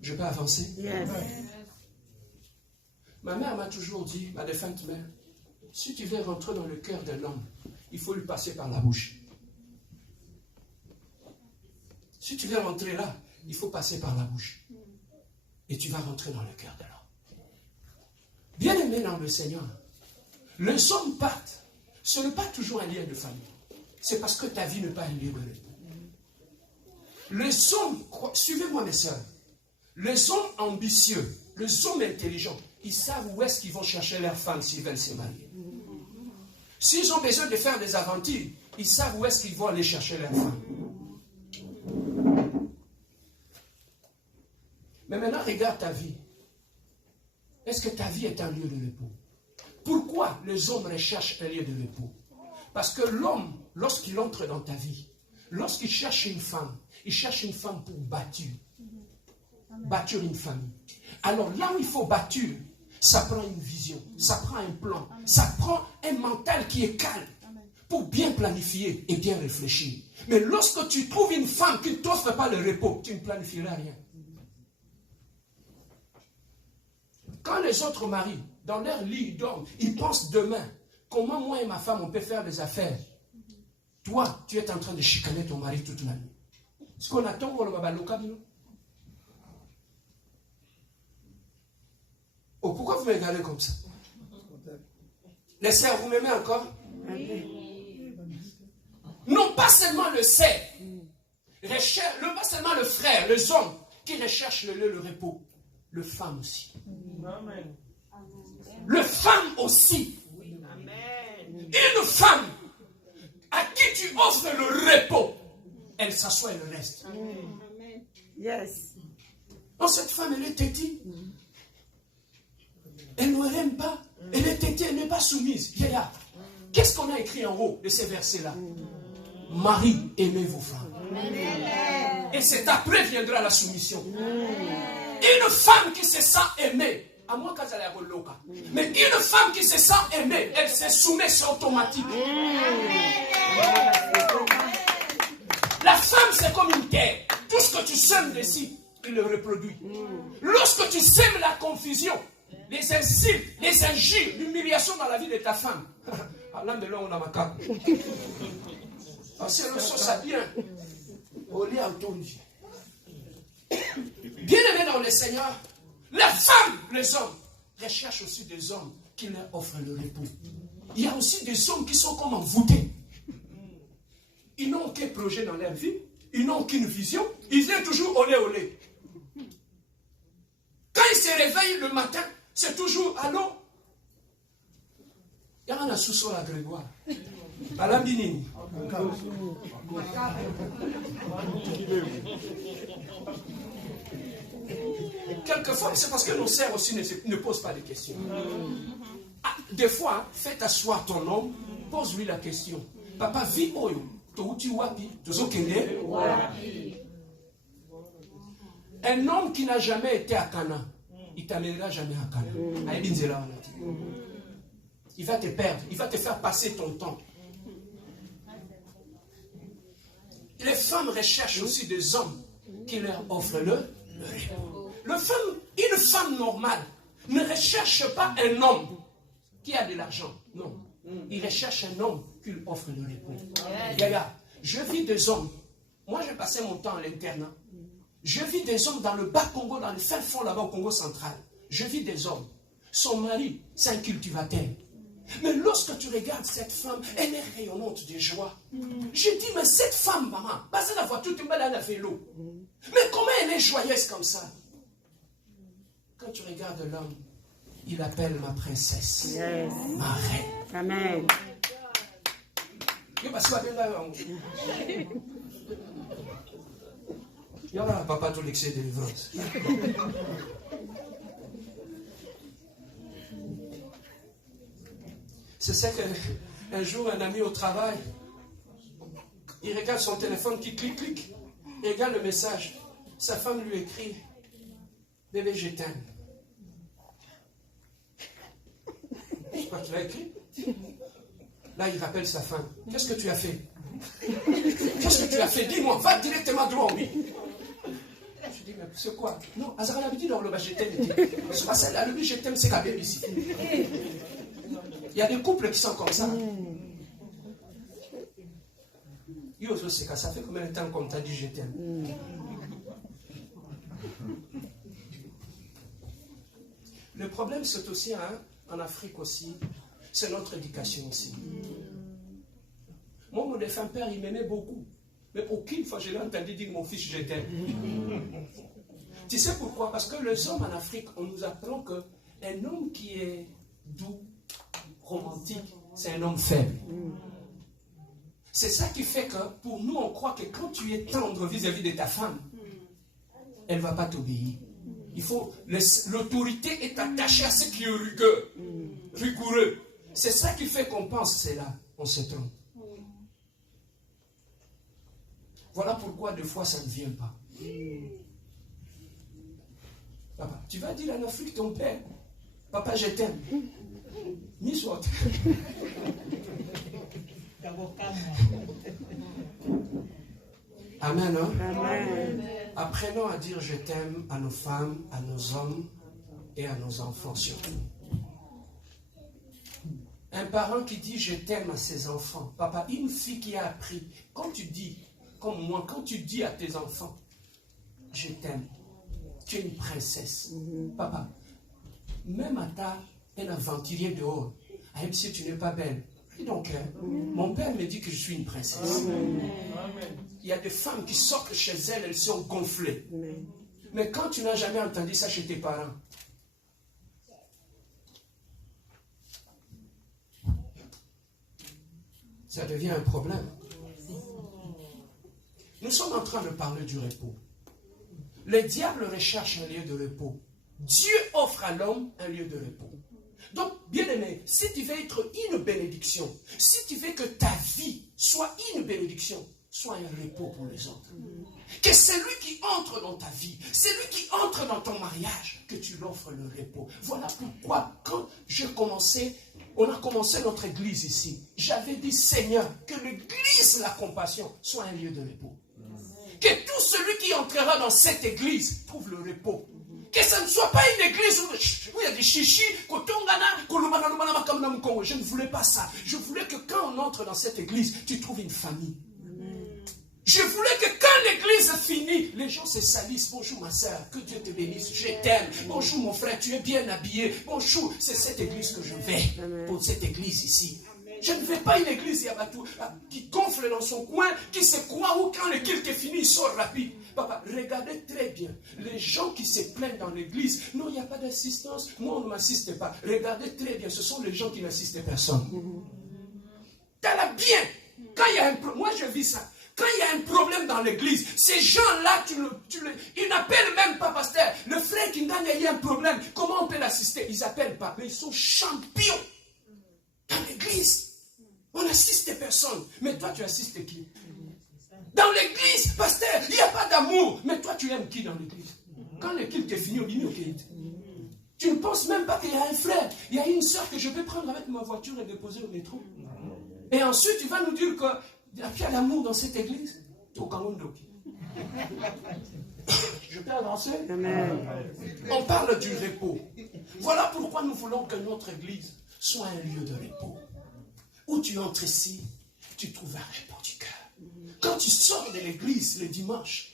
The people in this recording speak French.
Je peux avancer? Yes. Ma mère m'a toujours dit, ma défunte mère, si tu veux rentrer dans le cœur d'un homme, il faut lui passer par la bouche. Si tu veux rentrer là, il faut passer par la bouche. Et tu vas rentrer dans le cœur de l'homme. Bien-aimé dans le Seigneur, les hommes partent. Ce n'est pas toujours un lien de famille. C'est parce que ta vie n'est pas un lieu de repos. Les hommes, suivez-moi mes soeurs, les hommes ambitieux, les hommes intelligents, ils savent où est-ce qu'ils vont chercher leur femme s'ils veulent se marier. S'ils ont besoin de faire des aventures, ils savent où est-ce qu'ils vont aller chercher leur femme. Mais maintenant, regarde ta vie. Est-ce que ta vie est un lieu de repos? Pourquoi les hommes recherchent un lieu de repos? Parce que l'homme, lorsqu'il entre dans ta vie, lorsqu'il cherche une femme, il cherche une femme pour bâtir. Bâtir une famille. Alors là où il faut bâtir, ça prend une vision, ça prend un plan, ça prend un mental qui est calme pour bien planifier et bien réfléchir. Mais lorsque tu trouves une femme qui ne t'offre pas le repos, tu ne planifieras rien. Quand les autres maris, dans leur lit, ils dorment, ils pensent demain, comment moi et ma femme, on peut faire des affaires. Toi, tu es en train de chicaner ton mari toute la nuit. Ce qu'on attend, on va le cabine. Oh, pourquoi vous me regardez comme ça? Les sœurs, vous m'aimez encore? Non, pas seulement le sœur, pas seulement le frère, les hommes qui recherchent le repos, le femme aussi. Amen. Le femme aussi. Amen. Une femme à qui tu offres le repos, elle s'assoit et le reste. Amen. Yes. Non, cette femme, elle est têtue. Elle ne l'aime pas. Elle est têtue, elle n'est pas soumise. Qu'est-ce qu'on a écrit en haut de ces versets-là? Marie, aimez vos femmes. Et c'est après viendra la soumission. Une femme qui se sent aimée, à moins qu'elle ait un loca. Mais une femme qui se sent aimée, elle se soumet, c'est automatique. La femme, c'est comme une terre. Tout ce que tu sèmes dessus, il le reproduit. Lorsque tu sèmes la confusion, les insultes, les injures, l'humiliation dans la vie de ta femme, là, de là, on a ma carte. Parce que le son, ça vient. Au lit entendu. Bien-aimés dans le Seigneur, la femme, les hommes, recherchent aussi des hommes qui leur offrent le repos. Il y a aussi des hommes qui sont comme envoûtés. Ils n'ont aucun projet dans leur vie, ils n'ont aucune vision, ils viennent toujours olé olé. Quand ils se réveillent le matin, c'est toujours allô. Il y a un sous-sol à Grégoire. À la Binini. Quelquefois, c'est parce que nos sœurs aussi ne posent pas de questions. Des fois, fais asseoir ton homme, pose-lui la question. Papa, vie oyo, touti wapi, tozokende wapi. Un homme qui n'a jamais été à Cana, il t'amènera jamais à Cana. Il va te perdre, il va te faire passer ton temps. Les femmes recherchent aussi des hommes qui leur offrent le repos. Une femme normale ne recherche pas un homme qui a de l'argent. Non. Il recherche un homme qui lui offre le repos. Regarde, je vis des hommes. Moi, j'ai passé mon temps à l'internat. Je vis des hommes dans le bas Congo, dans le fin fond là-bas au Congo central. Je vis des hommes. Son mari, c'est un cultivateur. Mais lorsque tu regardes cette femme, elle est rayonnante de joie. Je dis, mais cette femme, maman, parce la voiture, tu m'as fait l'eau. Mais comment elle est joyeuse comme ça? Quand tu regardes l'homme, il appelle ma princesse, Yes. ma reine. Amen. Il y aura papa tout l'excès de délivrance. C'est ça qu'un jour, un ami au travail, il regarde son téléphone qui clique, il regarde le message. Sa femme lui écrit, bébé, je t'aime. Je crois qu'il a écrit. Là, il rappelle sa femme. Qu'est-ce que tu as fait? Qu'est-ce que tu as fait? Dis-moi, va directement droit au but. Je dis, mais c'est quoi? Non, Azara l'habitude dans le bas, je t'aime. C'est pas celle-là, le but, je t'aime, c'est la bébé ici. Il y a des couples qui sont comme ça. Ça fait combien de temps qu'on t'a dit je t'aime? Le problème, c'est aussi, en Afrique aussi, c'est notre éducation aussi. Moi, mon défunt père, il m'aimait beaucoup. Mais aucune fois, je l'ai entendu dire mon fils, je t'aime. Tu sais pourquoi? Parce que les hommes en Afrique, on nous apprend qu'un homme qui est doux, romantique, c'est un homme faible. C'est ça qui fait que, pour nous, on croit que quand tu es tendre vis-à-vis de ta femme, elle ne va pas t'obéir. L'autorité est attachée à ce qui est rigoureux. C'est ça qui fait qu'on pense c'est là. On se trompe. Voilà pourquoi des fois ça ne vient pas. Papa, tu vas dire en Afrique ton père, papa je t'aime. Miss what? Amen, hein? Amen. Apprenons à dire je t'aime à nos femmes, à nos hommes et à nos enfants surtout. Un parent qui dit je t'aime à ses enfants, papa, une fille qui a appris, quand tu dis, comme moi, quand tu dis à tes enfants, je t'aime, tu es une princesse. Papa, même à ta, un aventurier dehors, même si tu n'es pas belle, donc, mon père me dit que je suis une princesse. Amen. Il y a des femmes qui sortent chez elles, elles sont gonflées. Amen. Mais quand tu n'as jamais entendu ça chez tes parents, ça devient un problème. Nous sommes en train de parler du repos. Le diable recherche un lieu de repos. Dieu offre à l'homme un lieu de repos. Donc, bien-aimé, si tu veux être une bénédiction, si tu veux que ta vie soit une bénédiction, sois un repos pour les autres. Que celui qui entre dans ta vie, celui qui entre dans ton mariage, que tu l'offres le repos. Voilà pourquoi, quand on a commencé notre église ici, j'avais dit, Seigneur, que l'église, la compassion, soit un lieu de repos. Que tout celui qui entrera dans cette église trouve le repos. Que ce ne soit pas une église où il y a des chichis, je ne voulais pas ça. Je voulais que quand on entre dans cette église, tu trouves une famille. Je voulais que quand l'église finit, les gens se salissent. Bonjour ma soeur, que Dieu te bénisse, je t'aime. Bonjour mon frère, tu es bien habillé. Bonjour, c'est cette église que je vais. Pour cette église ici. Je ne veux pas une église Yabatou qui gonfle dans son coin, qui se croit où quand le culte est fini, il sort rapide. Papa, regardez très bien. Les gens qui se plaignent dans l'église, non, il n'y a pas d'assistance, moi on ne m'assiste pas. Regardez très bien, ce sont les gens qui n'assistent personne. T'as bien. Quand il y a un problème, moi je vis ça. Quand il y a un problème dans l'église, ces gens-là, ils n'appellent même pas pasteur. Le frère qui gagne, il y a un problème. Comment on peut l'assister? Ils n'appellent pas, mais ils sont champions dans l'église. On assiste personne. Mais toi, tu assistes qui? Dans l'église, pasteur, il n'y a pas d'amour. Mais toi, tu aimes qui dans l'église? Quand le culte est fini, on dit ok. Tu ne penses même pas qu'il y a un frère, il y a une soeur que je vais prendre avec ma voiture et déposer au métro. Et ensuite, tu vas nous dire qu'il y a l'amour dans cette église. Je peux avancer? Amen. On parle du repos. Voilà pourquoi nous voulons que notre église soit un lieu de repos. Où tu entres ici, tu trouves un repos du cœur. Quand tu sors de l'église le dimanche,